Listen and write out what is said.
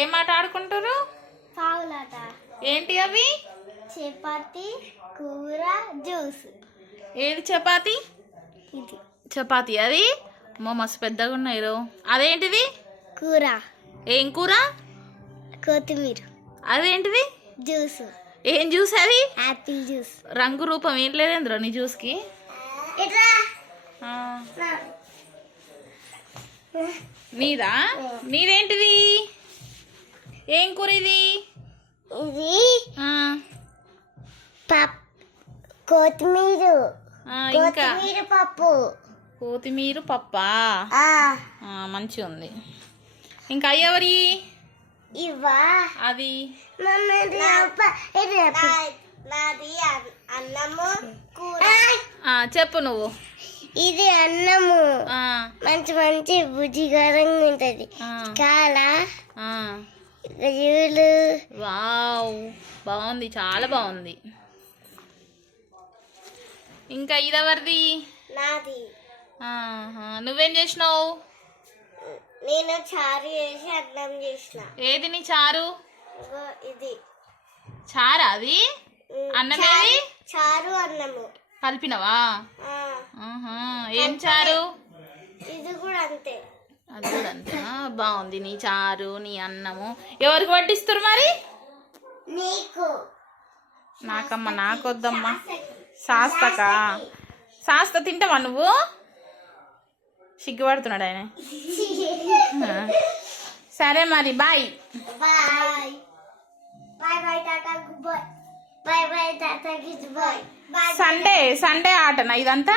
ఏం ఆట ఆడుకుంటారు? పావులాట. ఏంటి అవి? చపాతి, కూర, జ్యూస్. ఏది చపాతి? ఇది చపాతి. అది మస్తు పెద్దగా ఉన్నాయి రో. అదేంటిది? కూర. ఏం కూర? కొత్తిమీర. అదేంటిది? జ్యూస్. ఏం జ్యూస్ అది? Apple juice. రంగు రూపం ఏం లేదేంద్రో నీ జ్యూస్కి. నీదా? నీదేంటిది? ఏం కూర ఇది? ఇది కొత్తిమీర. ఇంకా పప్పు. కొత్తిమీర పప్పా? మంచిగా ఉంది. ఇంకా ఎవరి? ఇవా అది నాది అన్నము కూర. చెప్పు నువ్వు. ఇది అన్నము మంచి మంచి భుజికరంగా ఉంటది. చాలా వావ్, బాగుంది, చాలా బాగుంది. ఇంకా ఇదెవరిది? నాది. నువ్వేం చేసినావు? నేను చారు చేసి అన్నం చేసిన. ఏది నీ చారు? ఇది చారా? అది అన్నమేది? చారు అన్నము కలిపినవా? ఏం చారు? ఇది కూడా అంతే. అది కూడా అంతే. బాగుంది నీ చారు, నీ అన్నము. ఎవరికి వడ్డిస్తారు మరి? నీకు. నాకమ్మ, నాకొద్దమ్మా. శాస్తకా? శాస్త తింటావా నువ్వు? సిగ్గుపడుతున్నాడు ఆయన. సరే మరి, bye bye. Bye bye tata bye. Bye bye tata kiss bye. Sunday ఆటనా ఇదంతా?